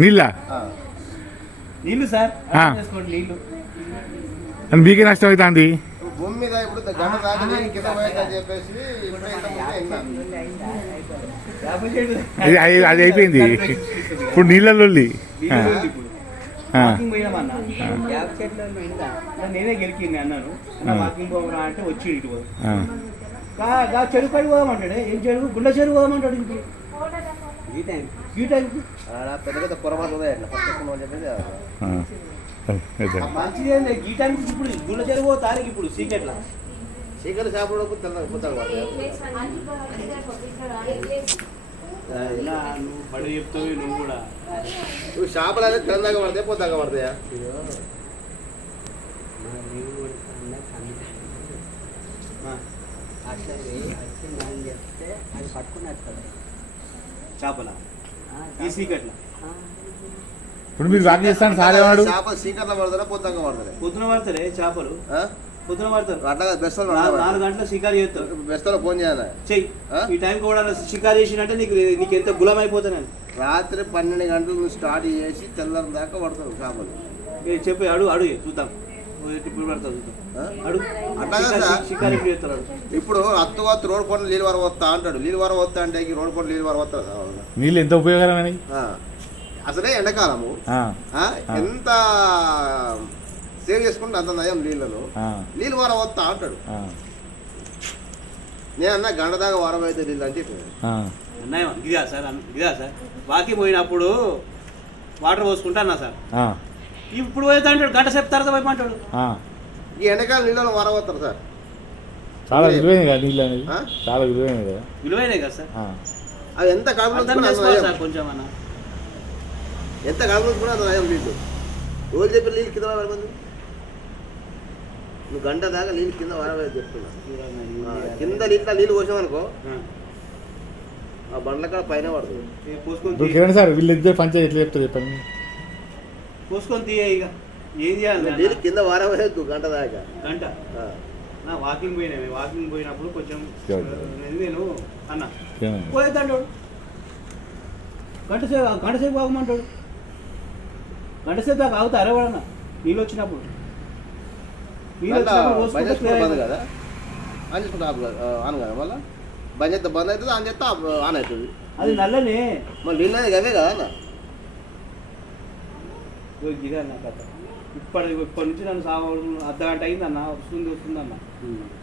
నీళ్ళు? నీళ్ళు సార్ నీళ్ళు. మీకే నష్టం అవుతుంది. భూమి మీద ఇప్పుడు గంట దాకా నీళ్ళు కింద పోయేదని చెప్పేసి అది అయిపోయింది. ఇప్పుడు నీళ్ళల్లో నీళ్ళు ఉంది ఇప్పుడు. ఆ. వాకింగ్ పోయినామన్నా. యాభై చెట్లు పోయిందా నేనే గెలిచింది అన్నాను. వాకింగ్ పోవరా అంటే వచ్చి ఇటు గా- గా చెరువు పడి పోదామంటాడు. ఏం చెరువు? గుండె చెరువు పోదామంటాడు ఇంటికి. ఈ టైం ఈ టైంకి పెద్ద పెద్ద పొరపాటు మంచిది ఏంది? ఈ టైంకి ఇప్పుడు గుండె చెరువు తారీఖు ఇప్పుడు సీక్రెట్లా? నువ్వు పడి చెప్తావు నువ్వు కూడా. చేపలు అనేది తెల్లదాకా పడతాయి అట్లా వేయి, వచ్చిందని చెప్తే అది పట్టుకుని వస్తాడు చేపల? ఈ ఇప్పుడు మీరు చేస్తాను సార్ ఏమన్నాడు? చేపలు చీకట్లో పడతారా పొద్దాకా పడతారా పొద్దున పడతారే చేపలు? పొద్దున పడతారు అట్లా బెస్తలు నాలుగు గంటల షికారు చేస్తారు. బెస్తలో ఫోన్ చేయాలి? చెయ్యి? ఈ టైంకి కూడా షికారు చేసినట్టే నీకు నీకు ఎంత గులం అయిపోతానని. రాత్రి పన్నెండు గంటల నుంచి స్టార్ట్ చేసి తెల్లారి దాకా పడతారు చేపలు చెప్పి అడుగు అడుగు చూద్దాం. ఇప్పుడు ఇప్పుడు అత్తు వత్తు రోడ్ పంట నీళ్ళు వర వస్తా అంటాడు. నీళ్ళు వర వస్తా అంటే రోడ్ పంట నీళ్ళు వర వస్తా నీళ్ళు ఎంత ఉపయోగకరమని అసలే ఎండాకాలము. ఆ, ఆ, ఎంత సేవ్ చేసుకుంటే అంత నయం నీళ్ళను నీళ్ళు వర వస్తా అంటాడు. ఆ, నేను అన్న గంట దాకా వారం అయితే నీళ్ళు అని చెప్పి ఆ. అన్నయ్య ఇదిగా సార్ ఇదిగా సార్. వాకి పోయినప్పుడు వాటర్ పోసుకుంటా అన్నా సార్. ఆ, ఇప్పుడు పోయితే అంటాడు గంట సేపు తర్వాత పోయమంటాడు ఆ. ఈ ఎండాకాలం నీళ్ళలో వర వస్తారు సార్. చాలా విలువైనది కదా నీళ్ళు అనేది ఆ? చాలా విలువైనది కదా. విలువైనాయి కదా సార్. ఆ. అది ఎంత కడుపు అర్థం చేసుకోవాలి నయం. కొంచెం అన్న ఎంత కడుపు నయం నీళ్ళు. రోజు చెప్పి నీళ్ళు కింద పడమంది నువ్వు గంట దాకా నీళ్ళు కింద వారవేది చెప్తున్నా. ఆ, కింద నీళ్ళ నీళ్ళు పోసామనుకో ఆ. ఆ బండ్ల కాడ పైన పడుతుంది పోసుకొని ఇప్పుడు తీ- కిరణ్ సార్ వీళ్ళిద్దరు పంచాయతీ ఎట్లా చెప్తారు చెప్పండి. పోసుకొని తీయ ఇక. ఏం చేయాలి? కింద వారవేయద్దు గంట దాకా. గంట? ఆ. నా వాకింగ్ పోయినామే వాకింగ్ పోయినప్పుడు కొంచెం నేను అన్న. ఏమన్నా? పోయేద్దాడు గంట సేపు గంట సేపు ఆగమంటాడు. గంట సేపు దాకా ఆగుతా అరవడన్న నీళ్ళు వచ్చినప్పుడు. నీళ్ళు వచ్చినప్పుడు కదా? ఆన్ చేసుకుంటే ఆపు కదా, ఆ, ఆన్ కదా మళ్ళా? బంద్ చేస్తే బంద్ అవుతుంది ఆన్ చేస్తే ఆపు- ఆన్ అవుతుంది. అది నల్లనే. మళ్ళీ నీళ్ళు అనేది అవే కదా దిగా నా కథ. ఇప్పటి ఇప్పటి నుంచి నన్ను సాగు అర్ధ గంట అయింది అన్న వస్తుంది వస్తుంది అన్న.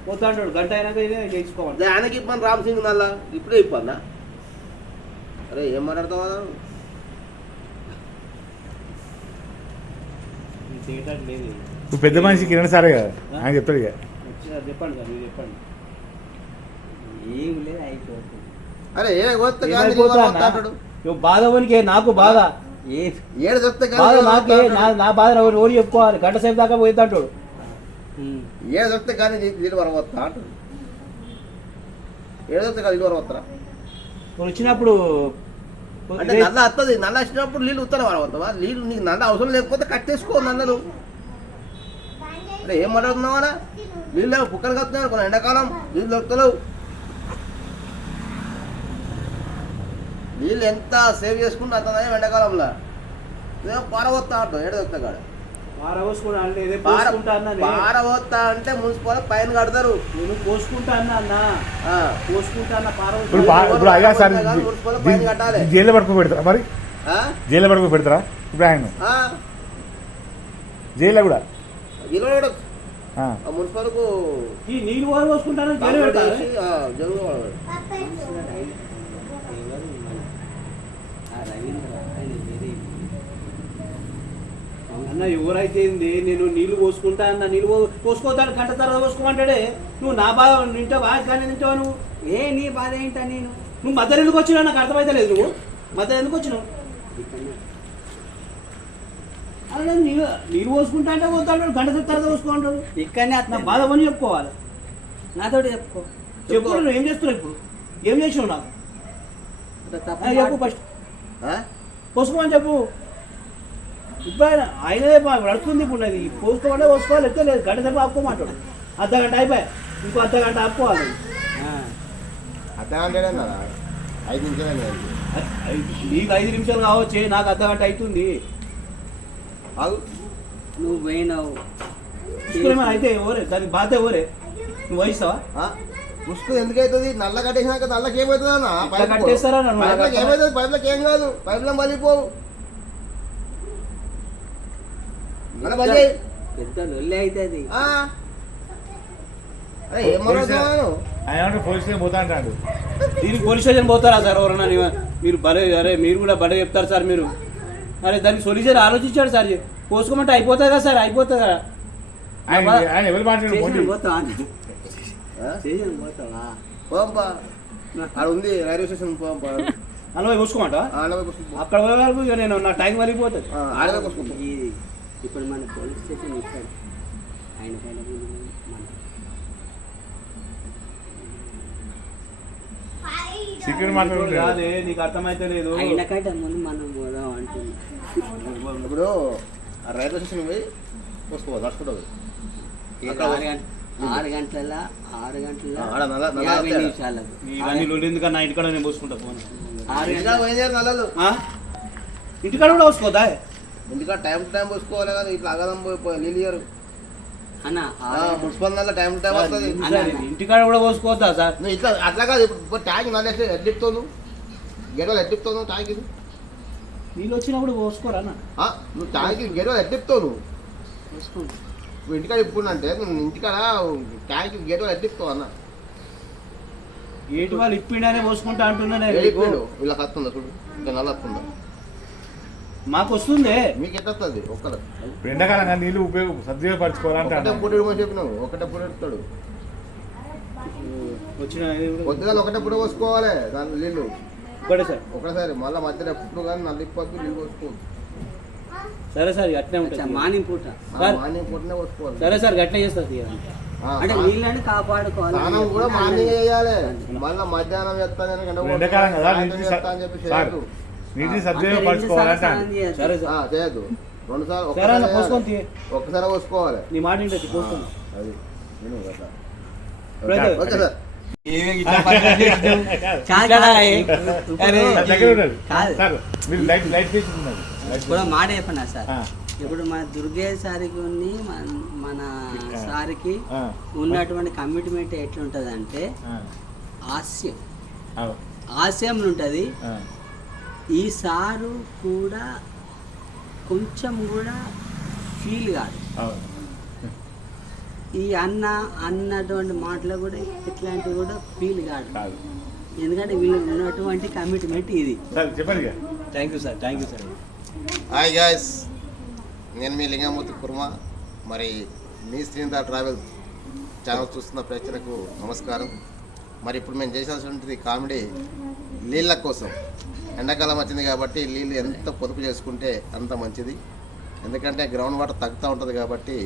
పోతా అంటాడు. గంట అయినాక ఇదే చేసుకోవాలి అదే ఆయనకి ఇబ్బంది రామ్ సింగ్ నల్లా ఇప్పుడే ఇబ్బందా అరే ఏం మాట్లాడతావా లేదు ఇప్పుడు పెద్ద మనిషి కిరణ్ సారే కదా. ఆయన చెప్తాడు ఇక. చెప్పండి సార్ మీరు చెప్పండి. ఏం లేదు అయిపోతుంది. అరే ఏ బాధ వనికే నాకు బాధ. ఏడు చెప్తే బాధ నాకే నా నా బాధ ఎవరు ఎవరు చెప్పుకోవాలి గంట సేపు దాకా పోయిద్ది అంటాడు. ఏడు చెప్తే కానీ నీకు నీళ్ళు వరవస్తా అంటాడు. ఏడు చెప్తే కానీ నీళ్ళు వరవస్తారా ఇప్పుడు వచ్చినప్పుడు అంటే నల్ల వస్తుంది నల్ల వచ్చినప్పుడు నీళ్ళు ఉత్తర వరవస్తావా నీళ్ళు నీకు నల్ల అవసరం లేకపోతే కట్టేసుకో నల్లలు. అరే ఏం మాట్లాడుతున్నావా నీళ్ళు కుక్కలు కత్తున్నాయి అనుకున్నా ఎండాకాలం నీళ్ళు దొరుకుతలేవు. నీళ్ళు ఎంత సేవ్ చేసుకుంటే అంత నయం ఎండాకాలంలో పారవస్తా అంటాం ఏడు దొరుకుతా కాడ పారవోసుకున్నా అంటే మున్సిపల్ పైన కడతారు. నేను పోసుకుంటా అన్నా అన్న. ఆ. పోసుకుంటా అన్న మున్సిపల్ పైన కట్టాలి. జైల్లో పడుకో పెడతారా మరి? ఆ? జైల్లో పడుకో పెడతారా? ఇప్పుడు ఆయన. ఆ. జైల్లో కూడా? ఇలా కూడా మున్సిపల్కు ఈ నీళ్ళు పార పోసుకుంటానని జైలు పెడతారా? చేసి, ఆ, జరుగులో పడతారు. ఎవరు మన ఆ రవీంద్ర ఆయన వేరే అన్న ఎవరైతే ఏంది? నేను నీళ్ళు పోసుకుంటా అన్న నీళ్ళు పో- పోసుకోతాను గంట తర్వాత పోసుకోమంటాడే. నువ్వు నా బాధ నింటావా? కానీ నింటావా నువ్వు? ఏ నీ బాధ ఏంటా నేను? నువ్వు మధ్యలో ఎందుకు వచ్చినావు? నాకు అర్థమైతే లేదు నువ్వు. మధ్యలో ఎందుకు వచ్చినావు. అలా నీళ్ళు నీళ్ళు పోసుకుంటా అంటే పోతాడు గంట తర్వాత పోసుకోమంటాడు. ఇక్కడనే నా అట్లా బాధ పని చెప్పుకోవాలి. నాతోటి చెప్పుకో. చెప్పు నువ్వు ఏం చేస్తున్నావు ఇప్పుడు? ఏం చేసినావు నాకు? చెప్పు ఫస్ట్? పోసుకోమని చెప్పు. ఇప్పుడు ఆయన ఆయనే నడుస్తుంది ఇప్పుడు అది పోసుకోమంటే పోసుకోవాలి ఎత్తే లేదు. గంట సేపు ఆపుకోమంటాడు అర్ధ గంట అయిపోయి ఇంకో అర్ధ గంట ఆపుకోవాలి. ఆ, అర్థం అంటే ఐదు నిమిషాలు నీకు ఐదు నిమిషాలు కావచ్చు. నాకు అర్ధ గంట అవుతుంది. నువ్వు పోయినావు. అయితే ఎవరే? దానికి బాధ ఎవరే? నువ్వు ఆ? ముసుగు ఎందుకు అవుతుంది నల్ల కట్టేసినాక నల్లకి ఏమవుతుంది అన్న? కట్టేస్తారా? పైపులకి ఏమవుతుంది పైపులకి ఏం కాదు. పైపులో మళ్ళీపోవు. పెద్ద లొల్లి అవుతుంది దీనికి పోలీస్ స్టేషన్ పోతారా సార్ ఎవరన్నా? నీ- మీరు భలే అరే మీరు కూడా భలే చెప్తారు సార్ మీరు. అరే దానికి సొల్యూషన్ ఆలోచించాడు సార్. పోసుకోమంటే అయిపోతుంది కదా సార్? అయిపోతుంది? కదా ఆయన ఎవరు స్టేషన్ పోతావా? పోంపా. ఆడ ఉంది రైల్వే స్టేషన్ పోంపా. అలా పోసుకోమంట ఆడవే పోసుకో అక్కడ పోయే వరకు ఇక నేను నా టైం వరిగిపోతుంది పోసుకో ఇది ఇప్పుడు మన పోలీస్ స్టేషన్ ఇక్కడ ఆయన పైన రాదే నీకు అర్థమైతే లేదు. ఆయన కంటే ముందు మనం పోదాం అంటున్నాం. ఇప్పుడు ఆ రైల్వే స్టేషన్ పోయి ఇది అక్కడ ఆరు గంట ఆరు గంటల ఆరు గంటల యాభై? నిమిషాలకు. ఎందుకన్నా? ఇంటికాడ నేను పోసుకుంటా ఫోన్ ఆరు గంటల? ఇంటికాడ కూడా పోసుకోదా ఇంటికా టైం టు టైం పోసుకోవాలి కదా ఇట్లా అగదం పోయి నీళ్ళు అన్న మున్సిపల్ నల్ల టైం టు టైం వస్తుంది. ఇంటికాడ కూడా పోసుకోవద్దా సార్? నువ్వు ఇట్లా అట్లా కాదు ఇప్పుడు ట్యాంక్ నల్లేస్తే నువ్వు? గెడవలు ఎట్టిప్తావు నువ్వు ట్యాంక్ ఇది? నీళ్ళు వచ్చినప్పుడు పోసుకోరా అన్న? ఆ, నువ్వు ట్యాంక్ గెడవలు చూసుకోండి నువ్వు? ఇంటికాడ ఇప్పుడు అంటే ఇంటికాడ ట్యాంక్ గెడవలు ఎట్టిప్తావు అన్న. ఏటి వాళ్ళు ఇప్పిండానే పోసుకుంటా అంటున్నా నేను. వెళ్ళిపోయాడు వీళ్ళకి వస్తుందా చూడు. ఇంకా నల్ల వస్తుందా? మాకు వస్తుందే. మీకు ఎట్లా వస్తుంది? ఒక్కరు. ఇప్పుడు ఎండాకాలం కానీ నీళ్ళు ఉపయోగ సద్వినియోగపరచుకోవాలంటే ఒకటే పూట చెప్పినావు. ఒకటే పూట ఎడతాడు వచ్చిన పొద్దుగాల ఒకటే పూట పోసుకోవాలి దాని నీళ్ళు. ఒకటే సార్. ఒకసారి మళ్ళీ మధ్యలో ఎప్పుడు కానీ నల్ల ఇప్పొద్దు నీళ్ళు పోసుకోవాలి సరే సార్ అచ్చా, ఉంటుంది. మార్నింగ్ పూట. సార్. మార్నింగ్ పూటనే పోసుకోవాలి సరే సార్ గట్లే చేస్తుంది అంటే నీళ్ళని కాపాడుకోవాలి. స్నానం కూడా మార్నింగ్ చేయాలి. మళ్ళీ మధ్యాహ్నం ఎండాకాలం కదా అని చెప్పి సార్ నీటి. సరే చేయొద్దు రెండు సార్లు సరే అన్న ఒక్కసారి పోసుకొని చేయాలి. తీ. ఒక్కసారి పోసుకోవాలి. నీ మాట ఏంటది పోసుకొని ఆ, అది. బ్రదర్. Okay sir. మీరు లైట్ లైట్ చేసి ఇప్పుడు మాట చెప్పనా సార్? ఇప్పుడు మన దుర్గే సారికి మన- మన సారికి ఉన్నటువంటి కమిట్మెంట్ ఎట్లుంటది అంటే హాస్యం హాస్యం ఉంటుంది ఈ సారు కూడా కొంచెం కూడా ఫీల్ కాదు. ఈ అన్న అన్నటువంటి మాటలు కూడా ఇట్లాంటివి కూడా ఫీల్ కాదు. ఎందుకంటే వీళ్ళు ఉన్నటువంటి కమిట్మెంట్ ఇది. చెప్పండి. Thank you sir thank you sir hi guys నేను మీ లింగమూర్తి కుర్మ. మరి మీ శ్రీందా ట్రావెల్ ఛానల్ చూస్తున్న ప్రేక్షకులకు నమస్కారం. మరి ఇప్పుడు మేము చేసాల్సినటువంటి కామెడీ నీళ్ళ కోసం. ఎండాకాలం వచ్చింది కాబట్టి నీళ్ళు ఎంత పొదుపు చేసుకుంటే అంత మంచిది. ఎందుకంటే గ్రౌండ్ వాటర్ తగ్గుతూ ఉంటుంది కాబట్టి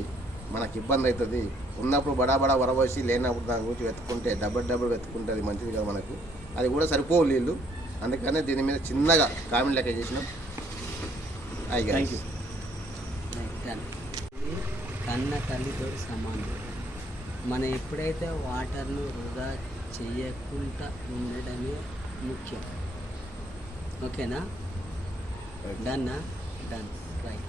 మనకి ఇబ్బంది అవుతుంది. ఉన్నప్పుడు బడా బడా వరబోసి లేనప్పుడు దాని గురించి వెతుక్కుంటే డబ్బులు డబ్బులు వెతుక్కుంటే అది మంచిది కదా మనకు. అది కూడా సరిపోవు నీళ్ళు అందుకనే దీని మీద చిన్నగా కామెంట్ లెక్క చేసినాం. థ్యాంక్ యూ కన్న తల్లితో సమానం. మనం ఎప్పుడైతే వాటర్ను వృధా చేయకుండా ఉండడమే ముఖ్యం. ఓకేనా? డన్నా డన్ రైట్